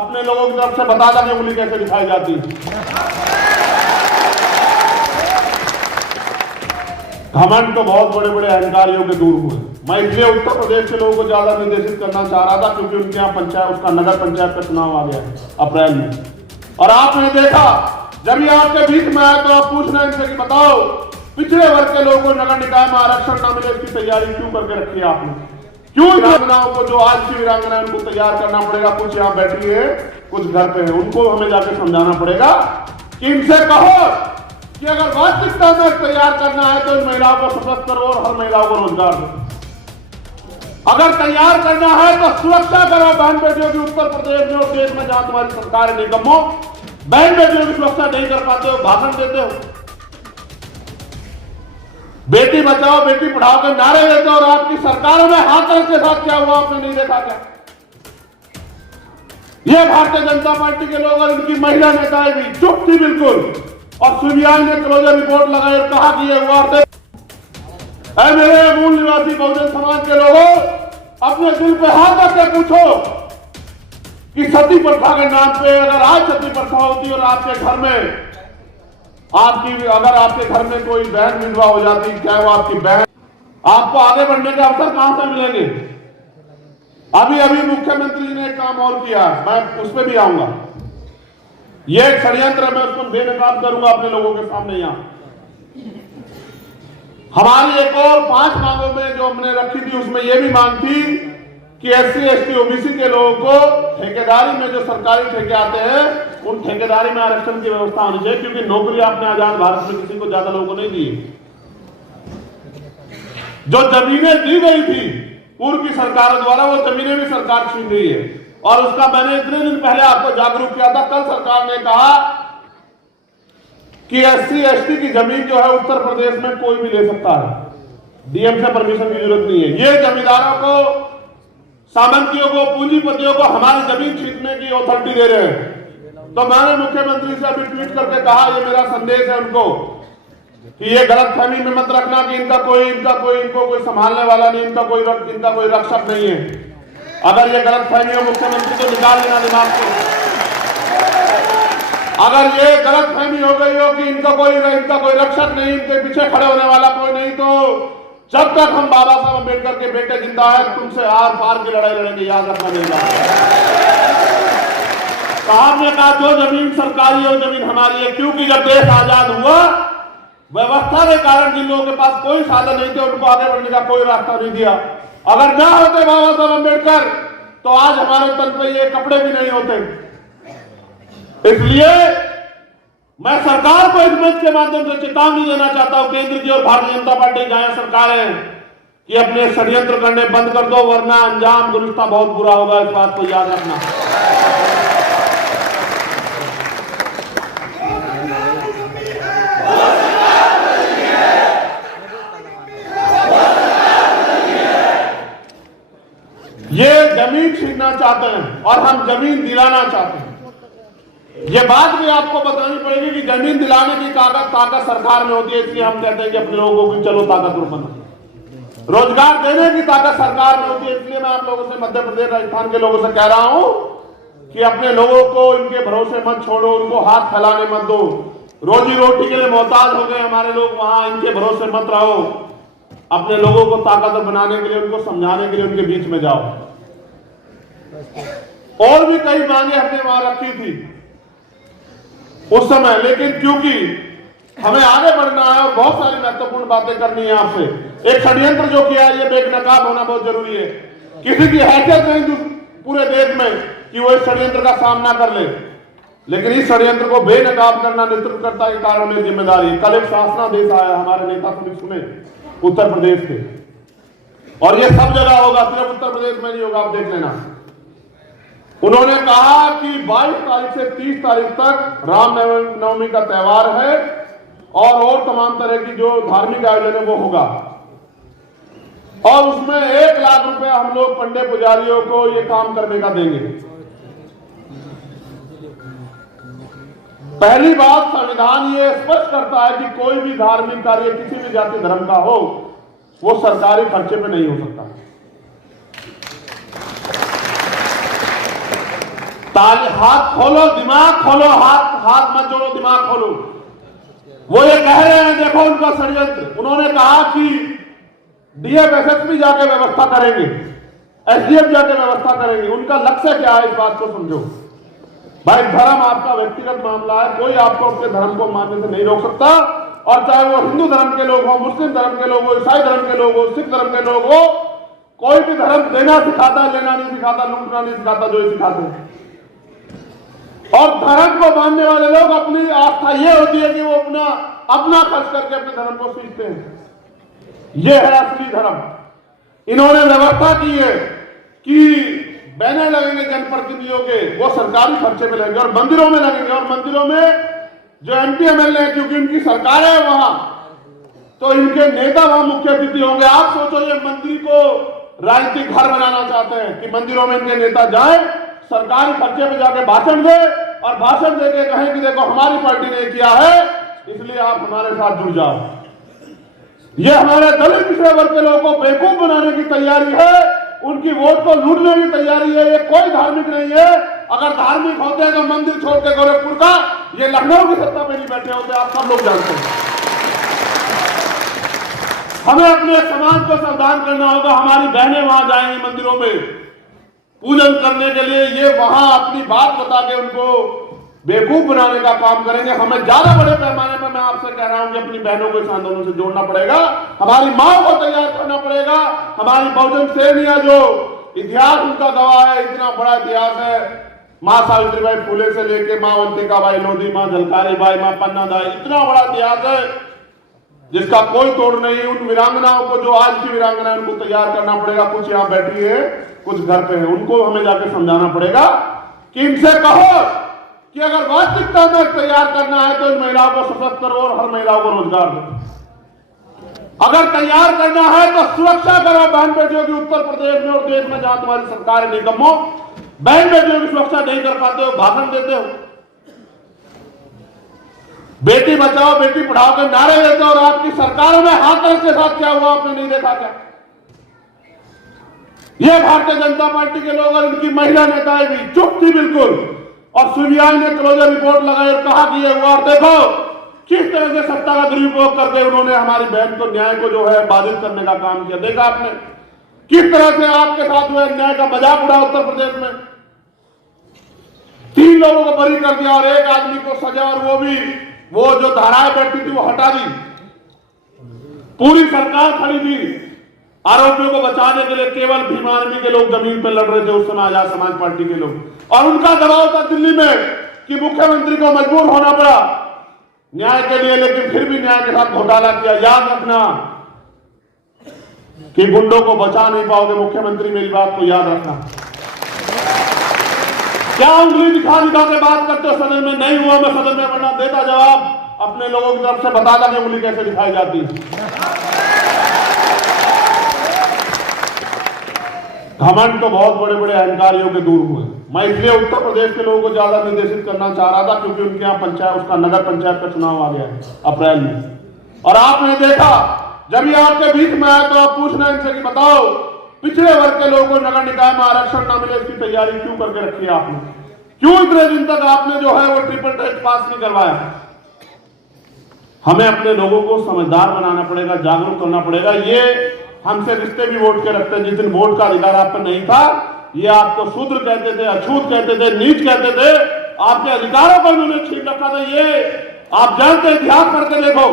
अपने लोगों की तरफ से बता दें कि उंगली कैसे दिखाई जाती है। घमंड तो बहुत बड़े बड़े अहंकारियों के दूर हुए। मैं इसलिए उत्तर प्रदेश के लोगों को ज्यादा निर्देशित करना चाह रहा था क्योंकि उनके यहाँ पंचायत, उसका नगर पंचायत का चुनाव आ गया अप्रैल में, और आपने देखा जब ये आपके बीच में आया तो आप पूछ रहे इनसे कि बताओ पिछड़े वर्ग के लोगों को नगर निकाय में आरक्षण न मिले, इसकी तैयारी क्यों करके रखी है आपने? क्यों वीरांगनाओं को, जो आज की वीरांगना उनको तैयार करना पड़ेगा? कुछ यहाँ बैठी है, कुछ घर पे है, उनको हमें जाके समझाना पड़ेगा कि इनसे कहो कि अगर वास्तविकता में तैयार करना है तो इन महिलाओं को सशक्त करो और हर महिलाओं को रोजगार दो। अगर तैयार करना है तो सुरक्षा करो बहन बेटियों की। उत्तर प्रदेश में और देश में जहां तुम्हारी सरकार है निगमों, बहन बेटियों की सुरक्षा नहीं कर पाते हो, भाषण देते हो, बेटी बचाओ बेटी पढ़ाओ के नारे देते हो, और आपकी सरकारों में हाथरस के साथ क्या हुआ आपने नहीं देखा क्या? ये भारतीय जनता पार्टी के लोग और इनकी महिला नेताएं भी चुप थी बिल्कुल, और सीबीआई ने क्लोजर रिपोर्ट लगाई और कहा कि ये हुआ थे। मेरे मूल निवासी बहुजन समाज के लोगों, अपने दिल पे हाथ रख के पूछो कि सती प्रथा के नाम पे अगर आज सती प्रथा होती और आपके घर में अगर आपके घर में कोई बहन विधवा हो जाती, क्या वो आपकी बहन, आपको आगे बढ़ने के अवसर कहां से मिलेंगे? अभी मुख्यमंत्री जी ने एक काम और किया, मैं उस पर भी आऊंगा। यह एक षड्यंत्र है, मैं उसको बेनकाब करूंगा अपने लोगों के सामने। यहां हमारी एक और 5 मांगों में जो हमने रखी थी उसमें यह भी मांग थी कि एससी एसटी ओबीसी के लोगों को ठेकेदारी में जो सरकारी ठेके आते हैं उन ठेकेदारी में आरक्षण की व्यवस्था होनी चाहिए, क्योंकि नौकरी आपने आजाद भारत में किसी को ज्यादा लोगों को नहीं दी। जो जमीनें दी गई थी पूर्व की सरकारों द्वारा, वो जमीनें भी सरकार छीन रही है, और उसका मैंने इतने दिन पहले आपको जागरूक किया था। कल सरकार ने कहा कि एससी एसटी की जमीन जो है उत्तर प्रदेश में कोई भी ले सकता है, डीएम से परमिशन की जरूरत नहीं है। ये जमींदारों को, सामंतियों को, पूंजीपतियों को हमारी जमीन छीनने की अथॉरिटी दे रहे हैं। तो मैंने मुख्यमंत्री से अभी ट्वीट करके कहा, ये मेरा संदेश है उनको कि ये गलतफहमी में मत रखना कि इनको कोई संभालने वाला नहीं, इनका कोई रक्षक नहीं है। अगर ये गलतफहमी हो मुख्यमंत्री को निकाल देना दिमाग से। अगर ये गलतफहमी हो गई हो कि इनका कोई रक्षक नहीं, इनके पीछे खड़े होने वाला कोई नहीं, तो जब तक हम बाबा साहब अम्बेडकर के बेटे जिंदा है तुमसे आर पार की लड़ाई लड़ेंगे, याद रखना देगा। साहब ने कहा जो जमीन सरकारी है वो जमीन हमारी है, क्योंकि जब देश आजाद हुआ व्यवस्था के कारण जिन लोगों के पास कोई साधन नहीं थे उनको आगे बढ़ने का कोई रास्ता नहीं दिया। अगर ना होते बाबा साहब अम्बेडकर तो आज हमारे तन पे ये कपड़े भी नहीं होते। इसलिए मैं सरकार को इस मंच के माध्यम से चेतावनी देना चाहता हूं, केंद्र की और भारतीय जनता पार्टी जहां सरकारें, कि अपने षड्यंत्र करने बंद कर दो, वरना अंजाम गुरुस्ता बहुत बुरा होगा। इस बात को याद रखना। ये जमीन छीनना चाहते हैं और हम जमीन दिलाना चाहते हैं। ये बात भी आपको बतानी पड़ेगी कि जमीन दिलाने की ताकत सरकार में होती है, इसलिए हम कहते हैं कि अपने लोगों को चलो ताकतवर बनो। रोजगार देने की ताकत सरकार में होती है, इसलिए मैं आप लोगों से, मध्य प्रदेश राजस्थान के लोगों से कह रहा हूं कि अपने लोगों को इनके भरोसे मत छोड़ो, उनको हाथ फैलाने मत दो। रोजी रोटी के लिए मोहताज हो गए हमारे लोग, वहां इनके भरोसे मत रहो। अपने लोगों को ताकतवर बनाने के लिए, उनको समझाने के लिए उनके बीच में जाओ। और भी कई मांगे हमने वहां रखी थी उस समय, लेकिन क्योंकि हमें आगे बढ़ना है और बहुत सारी महत्वपूर्ण बातें करनी है आपसे, एक षड्यंत्र जो किया है ये बेनकाब होना बहुत जरूरी है। किसी की हैसियत नहीं पूरे देश में कि वो इस षड्यंत्र का सामना कर ले, लेकिन इस षड्यंत्र को बेनकाब करना नेतृत्वकर्ता के कारण में जिम्मेदारी। कल एक शासनादेश आया, हमारे नेता सभी सुने, उत्तर प्रदेश के, और ये सब जगह होगा, सिर्फ उत्तर प्रदेश में नहीं होगा, आप देख लेना। उन्होंने कहा कि 22 तारीख से 30 तारीख तक रामनवमी का त्योहार है और तमाम तरह की जो धार्मिक आयोजन है वो होगा, और उसमें 1 लाख रुपया हम लोग पंडित पुजारियों को ये काम करने का देंगे। पहली बात, संविधान ये स्पष्ट करता है कि कोई भी धार्मिक कार्य किसी भी जाति धर्म का हो वो सरकारी खर्चे पे नहीं हो सकता। हाथ खोलो, दिमाग खोलो, हाथ मत जोड़ो, दिमाग खोलो। वो ये कह रहे हैं, देखो उनका षड्यंत्र। उन्होंने कहा कि डीएम एसएसपी जाके व्यवस्था करेंगे, एसडीएम जाके व्यवस्था करेंगे। उनका लक्ष्य क्या है, इस बात को समझो भाई। धर्म आपका व्यक्तिगत मामला है, कोई आपको अपने धर्म को मानने से नहीं रोक सकता। और चाहे वो हिंदू धर्म के लोग हो, मुस्लिम धर्म के लोग हो, ईसाई धर्म के लोग हो, सिख धर्म के लोग हो, कोई भी धर्म देना सिखाता है, लेना नहीं सिखाता, लूटना नहीं सिखाता, जो ये सिखाते हैं। और धर्म को मानने वाले लोग, अपनी आस्था ये होती है कि वो अपना खर्च करके अपने धर्म को सीखते हैं। ये है असली धर्म। इन्होंने व्यवस्था की है कि बैनर लगेंगे जनप्रतिनिधियों के, वो सरकारी खर्चे में लगेंगे और मंदिरों में लगेंगे। और मंदिरों में जो एमपी एमएलए है, क्योंकि उनकी सरकार है वहां, तो इनके नेता वहां मुख्य अतिथि होंगे। आप सोचो, ये मंदिर को राजनीतिक घर बनाना चाहते हैं कि मंदिरों में इनके नेता जाए, सरकारी खर्चे में जाके भाषण दे और भाषण देके कहें कि देखो हमारी पार्टी ने किया है, इसलिए आप हमारे साथ जुड़ जाओ। ये हमारे दलित पिछड़े वर्ग के लोगों को बेवकूफ बनाने की तैयारी है, उनकी वोट को लूटने की तैयारी है। ये कोई धार्मिक नहीं है। अगर धार्मिक होते हैं तो मंदिर छोड़ के गोरखपुर का ये लखनऊ की सत्ता पे नहीं बैठे होते, आप सब लोग जानते हैं। हमें अपने समाज को सावधान करना होगा। हमारी बहनें वहां जाएंगी मंदिरों में पूजन करने के लिए, ये वहां अपनी बात बता के उनको बेवकूफ बनाने का काम करेंगे। हमें ज्यादा बड़े पैमाने पर, मैं आपसे कह रहा हूं कि अपनी बहनों को इस आंदोलन से जोड़ना पड़ेगा, हमारी मां को तैयार करना पड़ेगा। हमारी बहुजन सेनिया जो इतिहास उनका गवाह है, इतना बड़ा इतिहास है, मां सावित्रीबाई फुले से लेके मां अवंतिकाबाई लोधी, मां झलकारीबाई, मां पन्नादाई, इतना बड़ा इतिहास है जिसका कोई तोड़ नहीं। उन वीरांगनाओं को, जो आज की वीरांगना, उनको तैयार करना पड़ेगा। कुछ यहाँ बैठी है, कुछ घर पे है, उनको हमें जाके समझाना पड़ेगा कि इनसे कहो कि अगर वास्तविकता में तैयार करना है तो इन महिलाओं को सशक्त करो और हर महिलाओं को रोजगार दो। अगर तैयार करना है तो सुरक्षा करो बहन बेटियों की। उत्तर प्रदेश में और देश में जहां तुम्हारी सरकार है निकम्मो, बहन बेटियों की सुरक्षा नहीं कर पाते हो, भाषण देते हो, बेटी बचाओ बेटी पढ़ाओ के नारे देते हो, और आपकी सरकारों में हाथरस के साथ क्या हुआ आपने नहीं देखा क्या? ये भारतीय जनता पार्टी के लोग और इनकी महिला नेताएं भी चुप थी बिल्कुल। और सीबीआई ने क्लोजर रिपोर्ट लगाई और कहा कि ये हुआ। और देखो किस तरह से सत्ता का दुरुपयोग करके उन्होंने हमारी बहन को, न्याय को जो है बाधित करने का काम किया। देखा आपने किस तरह से आपके साथ जो है न्याय का मजाक उड़ा। उत्तर प्रदेश में 3 लोगों को बरी कर दिया और 1 आदमी को सजा, और वो भी वो जो धाराएं बैठी थी वो हटा दी। पूरी सरकार खड़ी थी आरोपियों को बचाने के लिए। केवल भीम आर्मी के लोग जमीन पर लड़ रहे थे उस समय, आजाद समाज पार्टी के लोग, और उनका दबाव था दिल्ली में कि मुख्यमंत्री को मजबूर होना पड़ा न्याय के लिए, लेकिन फिर भी न्याय के साथ घोटाला किया। याद रखना कि गुंडों को बचा नहीं पाओगे मुख्यमंत्री, मेरी बात को याद रखना। क्या उंगली दिखा दिखा के बात करते हो सदन में? नहीं हुआ मैं सदन में, वरना देता जवाब अपने लोगों की तरफ से, बताता कि उंगली कैसे दिखाई जाती है। घमंड तो बहुत बड़े बड़े अहंकारियों के दूर हुए। मैं इसलिए उत्तर प्रदेश के लोगों को ज्यादा निर्देशित करना चाह रहा था क्योंकि उनके यहाँ पंचायत, उसका नगर पंचायत का चुनाव आ गया है अप्रैल में। और आपने देखा जब ये आपके बीच में आया तो आप पूछना इनसे कि बताओ पिछड़े वर्ग के लोगों को नगर निकाय में आरक्षण न मिले, इसकी तैयारी क्यों करके रखी है आपने? क्यों इतने दिन तक आपने जो है वो ट्रिपल टेस्ट पास नहीं करवाया? हमें अपने लोगों को समझदार बनाना पड़ेगा, जागरूक करना पड़ेगा। ये हमसे रिश्ते भी वोट के रखते हैं। जिस दिन वोट का अधिकार आप पर नहीं था, ये आपको शूद्र कहते थे, अछूत कहते थे, नीच कहते थे, आपके अधिकारों पर उन्होंने छीन रखा था। ये आप जानते हैं, इतिहास पढ़ के देखो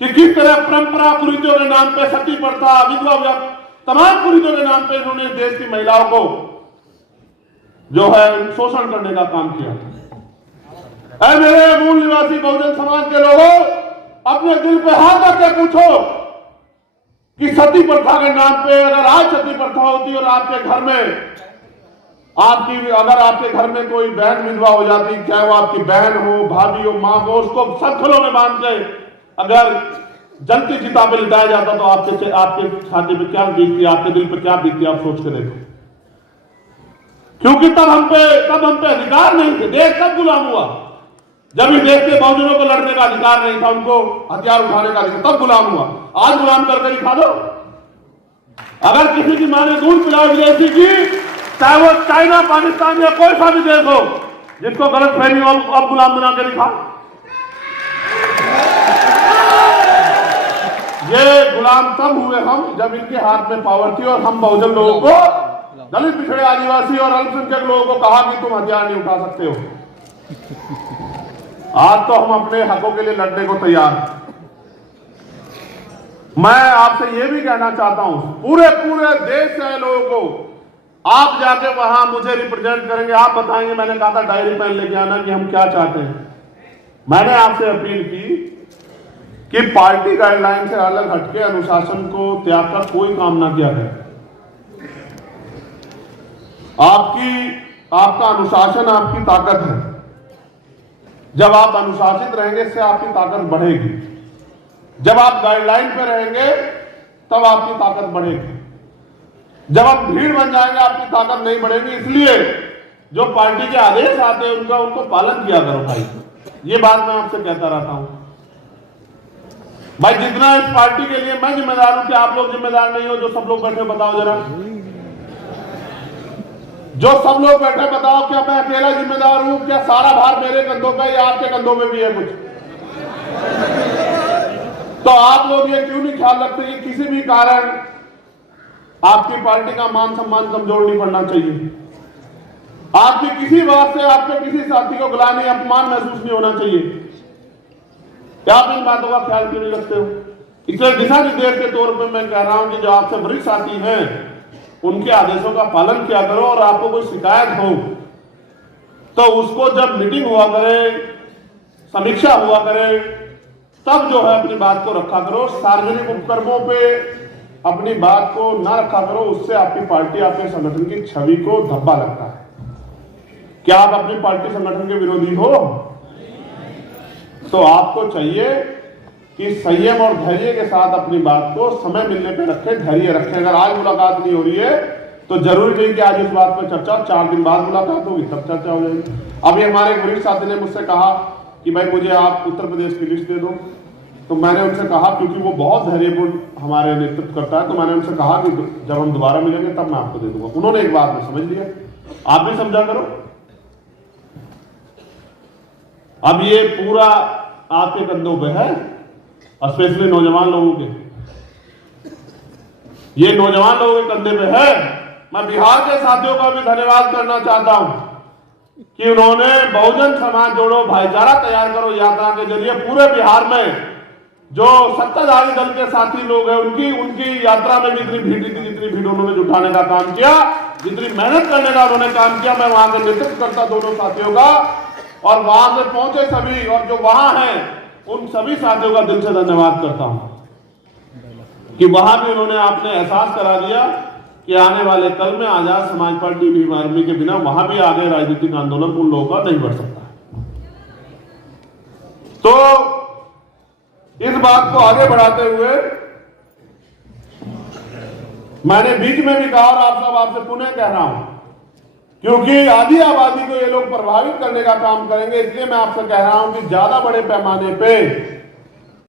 कि किस तरह परंपरा कुरीतियों के नाम पे, सती प्रथा, विधवा, तमाम कुरीतियों के नाम पे इन्होंने देश की महिलाओं को जो है शोषण करने का काम किया। ऐ मेरे मूल निवासी बहुजन समाज के लोगों, अपने दिल पे हाथ रख के पूछो कि सती प्रथा के नाम पे अगर आज सती प्रथा होती और आपके घर में अगर आपके घर में कोई बहन विधवा हो जाती, चाहे वो आपकी बहन हो, भाभी हो, मां हो, उसको सत्थलों में बांध के अगर जलती चिता पे लिटाया जाता तो आपके छाती पे क्या बीतती, आपके दिल पे क्या बीतती, आप सोच के देखो। क्योंकि तब हम पे अधिकार नहीं थे। देश तब गुलाम हुआ जब इस देश के बहुजनों को लड़ने का अधिकार नहीं था, उनको हथियार उठाने का अधिकार, तब गुलाम हुआ। आज गुलाम करके दिखा दो। अगर किसी की मां ने दूध पिलाया विदेशी की चाहे वो चाइना, पाकिस्तान या कोई सा भी देश हो, जिसको गलत फहमी अब गुलाम बना के दिखा। ये गुलाम तब हुए हम जब इनके हाथ में पावर थी और हम बहुजन लोगों को, दलित, पिछड़े, आदिवासी और अल्पसंख्यक लोगों को कहा कि तुम हथियार नहीं उठा सकते हो। आज तो हम अपने हकों के लिए लड़ने को तैयार हैं। मैं आपसे यह भी कहना चाहता हूं, पूरे देश से लोगों को आप जाके वहां मुझे रिप्रेजेंट करेंगे, आप बताएंगे। मैंने कहा था डायरी पेन लेके आना कि हम क्या चाहते हैं। मैंने आपसे अपील की कि पार्टी गाइडलाइन से अलग हटके अनुशासन को त्याग कर कोई काम ना किया जाए। आपका अनुशासन आपकी ताकत है। जब आप अनुशासित रहेंगे इससे आपकी ताकत बढ़ेगी। जब आप गाइडलाइन पे रहेंगे तब आपकी ताकत बढ़ेगी। जब आप भीड़ बन जाएंगे आपकी ताकत नहीं बढ़ेगी। इसलिए जो पार्टी के आदेश आते हैं उनको पालन किया करो भाई। ये बात मैं आपसे कहता रहता हूं भाई। जितना इस पार्टी के लिए मैं जिम्मेदार हूं, कि आप लोग जिम्मेदार नहीं हो? जो सब लोग बैठे बताओ जरा, जो सब लोग बैठे बताओ, क्या मैं अकेला जिम्मेदार हूं? क्या सारा भार मेरे कंधों पे या आपके कंधों में भी है कुछ? तो आप लोग ये क्यों नहीं ख्याल रखते कि किसी भी कारण आपकी पार्टी का मान सम्मान कमजोर नहीं पड़ना चाहिए। आपकी किसी बात से आपके किसी साथी को गिलानी, अपमान महसूस नहीं होना चाहिए। क्या आप इन बातों का ख्याल क्यों नहीं रखते हो? इसलिए दिशा निर्देश के तौर पर मैं कह रहा हूं कि जो आपसे वरिष्ठ साथी हैं उनके आदेशों का पालन किया करो। और आपको कोई शिकायत हो तो उसको जब मीटिंग हुआ करे, समीक्षा हुआ करे, तब जो है अपनी बात को रखा करो। सार्वजनिक उपक्रमों पे अपनी बात को ना रखा करो। उससे आपकी पार्टी, आपके संगठन की छवि को धब्बा लगता है। क्या आप अपनी पार्टी संगठन के विरोधी हो? तो आपको चाहिए कि संयम और धैर्य के साथ अपनी बात को समय मिलने पे रखें, धैर्य रखें। अगर आज मुलाकात नहीं हो रही है तो जरूरी नहीं कि आज इस बात पर चर्चा, 4 दिन बाद मुलाकात होगी तब चर्चा हो जाएगी। अभी हमारे वरिष्ठ साथी ने मुझसे कहा कि भाई मुझे आप उत्तर प्रदेश की लिस्ट दे दो। तो मैंने उनसे कहा, क्योंकि वो बहुत धैर्यपूर्ण हमारे नेतृत्व करता है, तो मैंने उनसे कहा कि जब हम दोबारा मिलेंगे तब मैं आपको दे दूंगा। उन्होंने एक बात में समझ लिया, आप भी समझा करो। अब ये पूरा आपके कंधों पे है, स्पेशली नौजवान लोगों के। ये नौजवान लोगों के कंधे पे है। मैं बिहार के साथियों का भी धन्यवाद करना चाहता हूं कि उन्होंने बहुजन समाज जोड़ो भाईचारा तैयार करो यात्रा के जरिए पूरे बिहार में जो सत्ताधारी दल के साथी लोग हैं उनकी यात्रा में जितनी भीड़ थी, जितनी भीड़ उन्होंने जुटाने का काम किया, जितनी मेहनत करने का उन्होंने काम किया, मैं वहां का नेतृत्व करता दोनों साथियों का। और वहां से पहुंचे सभी और जो वहां हैं उन सभी साथियों का दिल से धन्यवाद करता हूं कि वहां भी उन्होंने आपने एहसास करा दिया कि आने वाले कल में आजाद समाज पार्टी भीम आर्मी के बिना वहां भी आगे राजनीतिक आंदोलन उन लोगों का नहीं बढ़ सकता। तो इस बात को आगे बढ़ाते हुए मैंने बीच में भी कहा और आप सब आपसे पुनः कह रहा हूं, क्योंकि आधी आबादी को ये लोग प्रभावित करने का काम करेंगे, इसलिए मैं आपसे कह रहा हूं कि ज्यादा बड़े पैमाने पे